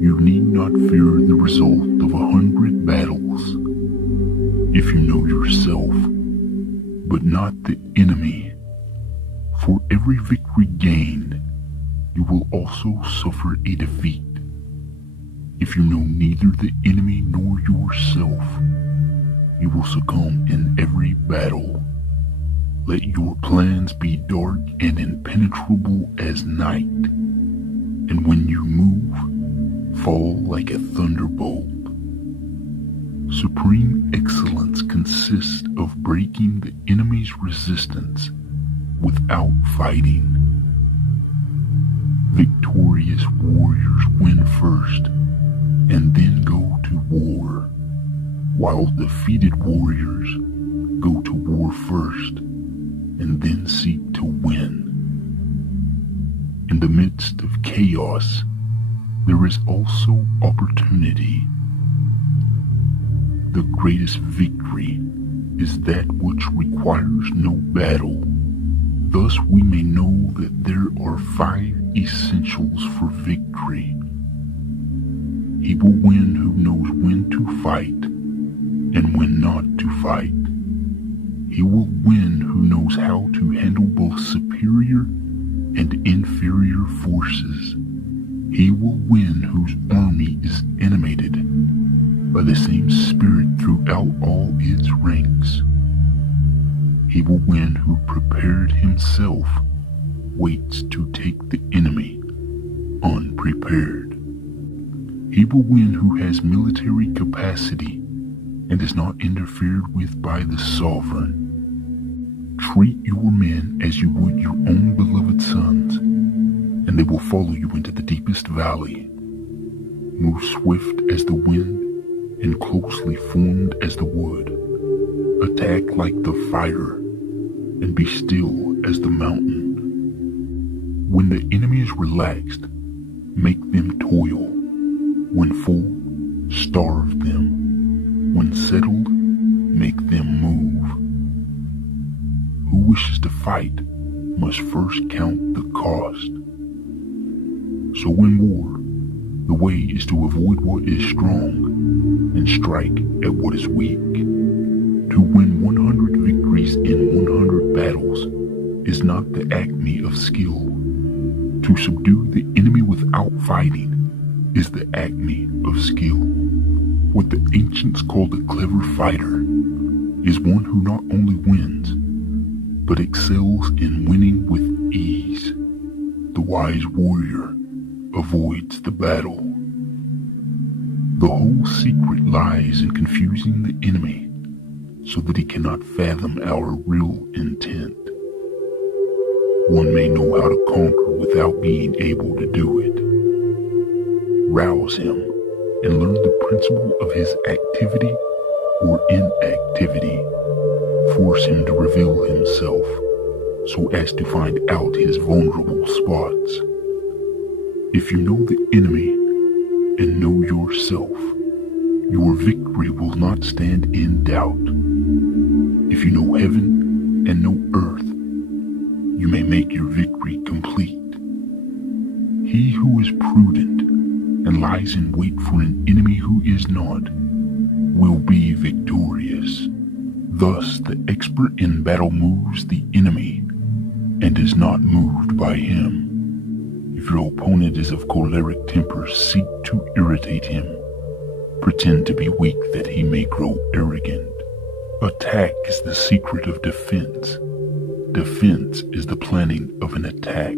You need not fear the result of 100 battles if you know yourself, but not the enemy. For every victory gained, you will also suffer a defeat. If you know neither the enemy nor yourself, you will succumb in every battle. Let your plans be dark and impenetrable as night, and when you move, fall like a thunderbolt. Supreme excellence consists of breaking the enemy's resistance without fighting. Victorious warriors win first and then go to war, while defeated warriors go to war first and then seek to win. In the midst of chaos, there is also opportunity. The greatest victory is that which requires no battle. Thus we may know that there are 5 essentials for victory. He will win who knows when to fight and when not to fight. He will win who knows how to handle both superior and inferior forces. He will win whose army is animated by the same spirit throughout all its ranks. He will win who prepared himself waits to take the enemy unprepared. He will win who has military capacity and is not interfered with by the sovereign. Treat your men as you would your own beloved sons, and they will follow you into the deepest valley. Move swift as the wind and closely formed as the wood. Attack like the fire and be still as the mountain. When the enemy is relaxed, make them toil. When full, starve them. When settled, make them move. Who wishes to fight must first count the cost. So in war, the way is to avoid what is strong and strike at what is weak. To win 100 victories in 100 battles is not the acme of skill. To subdue the enemy without fighting is the acme of skill. What the ancients called a clever fighter is one who not only wins, but excels in winning with ease. The wise warrior avoids the battle. The whole secret lies in confusing the enemy so that he cannot fathom our real intent. One may know how to conquer without being able to do it. Rouse him and learn the principle of his activity or inactivity. Force him to reveal himself so as to find out his vulnerable spots. If you know the enemy and know yourself, your victory will not stand in doubt. If you know heaven and know earth, you may make your victory complete. He who is prudent and lies in wait for an enemy who is not will be victorious. Thus the expert in battle moves the enemy and is not moved by him. If your opponent is of choleric temper, seek to irritate him. Pretend to be weak that he may grow arrogant. Attack is the secret of defense. Defense is the planning of an attack.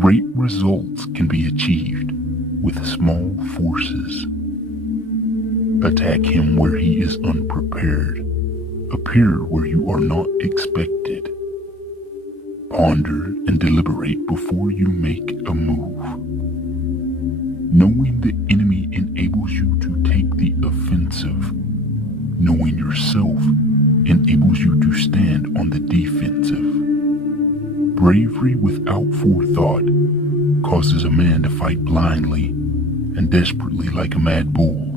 Great results can be achieved with small forces. Attack him where he is unprepared. Appear where you are not expected. Ponder and deliberate before you make a move. Knowing the enemy enables you to take the offensive. Knowing yourself enables you to stand on the defensive. Bravery without forethought causes a man to fight blindly and desperately like a mad bull.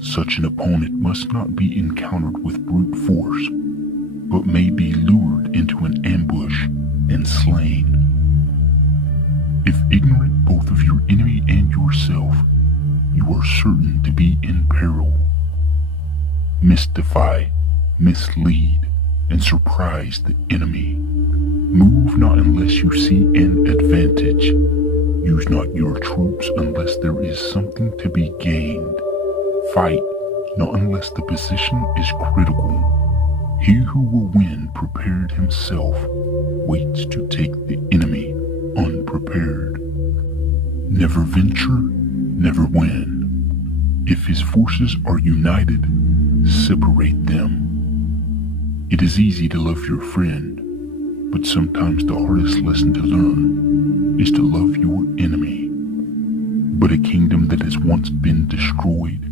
Such an opponent must not be encountered with brute force, but may be lured into an ambush and slain. If ignorant both of your enemy and yourself, you are certain to be in peril. Mystify, mislead, and surprise the enemy. Move not unless you see an advantage. Use not your troops unless there is something to be gained. Fight not unless the position is critical. He who will win prepared himself waits to take the enemy unprepared. Never venture, never win. If his forces are united, separate them. It is easy to love your friend, but sometimes the hardest lesson to learn is to love your enemy. But a kingdom that has once been destroyed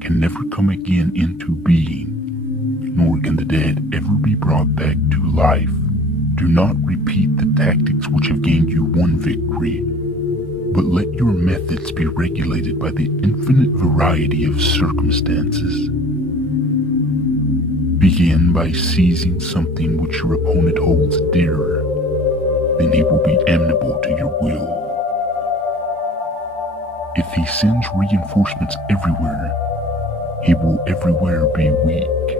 can never come again into being, nor can the dead ever be brought back to life. Do not repeat the tactics which have gained you one victory, but let your methods be regulated by the infinite variety of circumstances. Begin by seizing something which your opponent holds dear, then he will be amenable to your will. If he sends reinforcements everywhere, he will everywhere be weak.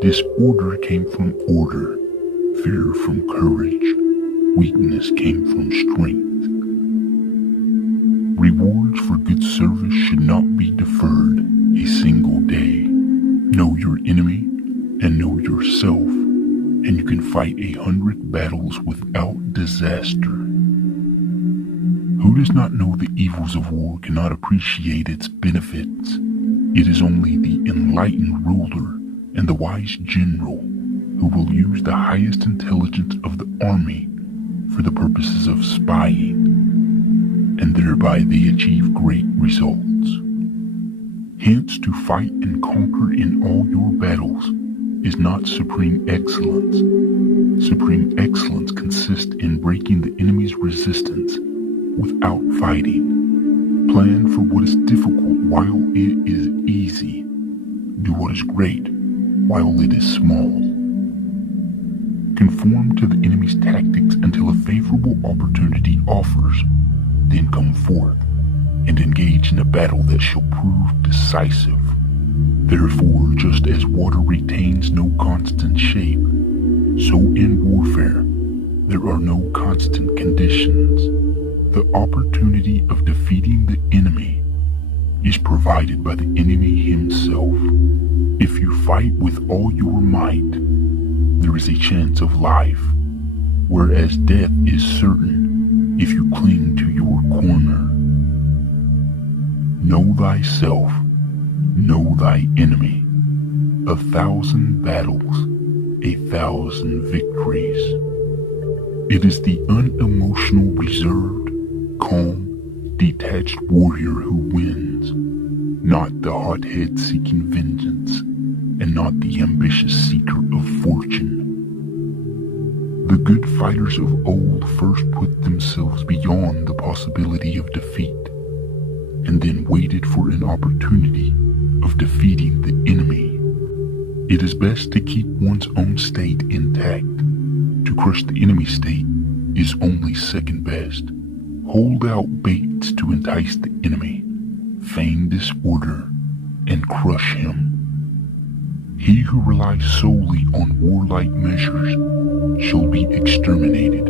Disorder came from order, fear from courage, weakness came from strength. Rewards for good service should not be deferred a single day. Know your enemy and know yourself, and you can fight 100 battles without disaster. Who does not know the evils of war cannot appreciate its benefits? It is only the enlightened ruler and the wise general who will use the highest intelligence of the army for the purposes of spying, and thereby they achieve great results. Hence, to fight and conquer in all your battles is not supreme excellence. Supreme excellence consists in breaking the enemy's resistance without fighting. Plan for what is difficult while it is easy. Do what is great while it is small. Conform to the enemy's tactics until a favorable opportunity offers, then come forth and engage in a battle that shall prove decisive. Therefore, just as water retains no constant shape, so in warfare there are no constant conditions. The opportunity of defeating the enemy is provided by the enemy himself. If you fight with all your might, there is a chance of life, whereas death is certain if you cling to your corner. Know thyself, know thy enemy. 1,000 battles, 1,000 victories. It is the unemotional, reserved, calm, detached warrior who wins, not the hothead seeking vengeance, and not the ambitious seeker of fortune. The good fighters of old first put themselves beyond the possibility of defeat, and then waited for an opportunity of defeating the enemy. It is best to keep one's own state intact. To crush the enemy state is only second best. Hold out baits to entice the enemy, feign disorder, and crush him. He who relies solely on warlike measures shall be exterminated.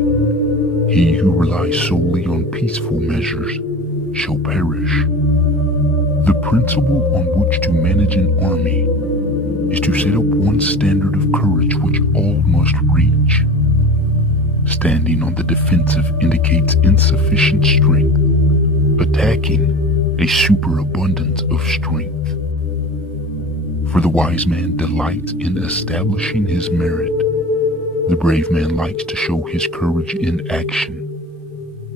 He who relies solely on peaceful measures shall perish. The principle on which to manage an army is to set up one standard of courage which all must reach. Standing on the defensive indicates insufficient strength, attacking a superabundance of strength. For the wise man delights in establishing his merit. The brave man likes to show his courage in action.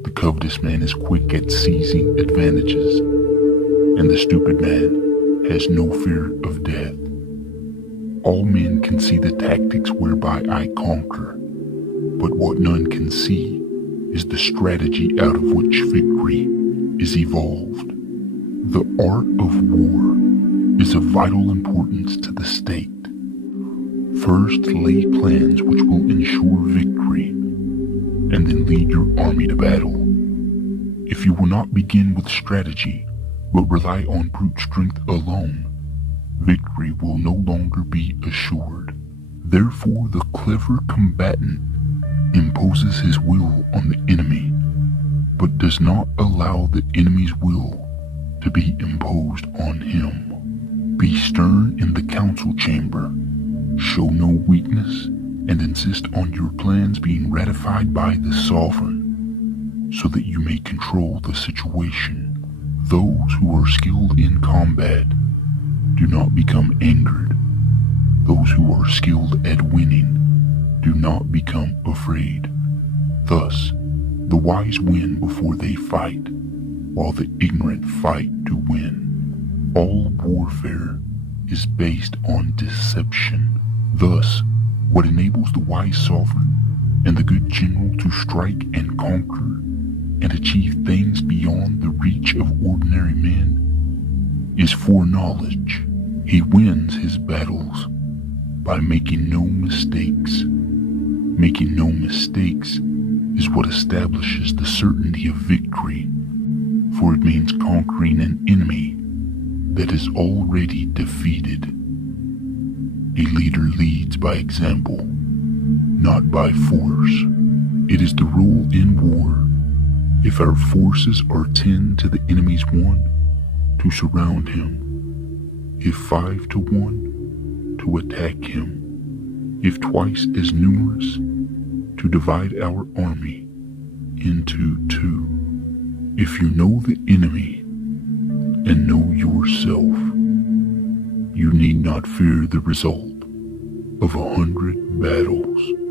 The covetous man is quick at seizing advantages, and the stupid man has no fear of death. All men can see the tactics whereby I conquer, but what none can see is the strategy out of which victory is evolved. The art of war is of vital importance to the state. First, lay plans which will ensure victory, and then lead your army to battle. If you will not begin with strategy, but rely on brute strength alone, victory will no longer be assured. Therefore, the clever combatant imposes his will on the enemy, but does not allow the enemy's will to be imposed on him. Be stern in the council chamber, show no weakness, and insist on your plans being ratified by the sovereign, so that you may control the situation. Those who are skilled in combat do not become angered. Those who are skilled at winning do not become afraid. Thus, the wise win before they fight, while the ignorant fight to win. All warfare is based on deception. Thus, what enables the wise sovereign and the good general to strike and conquer and achieve things beyond the reach of ordinary men is foreknowledge. He wins his battles by making no mistakes. Making no mistakes is what establishes the certainty of victory, for it means conquering an enemy that is already defeated. A leader leads by example, not by force. It is the rule in war, if our forces are 10 to the enemy's 1, to surround him, if 5 to 1, to attack him, if twice as numerous, to divide our army into 2. If you know the enemy and know yourself, you need not fear the result of 100 battles.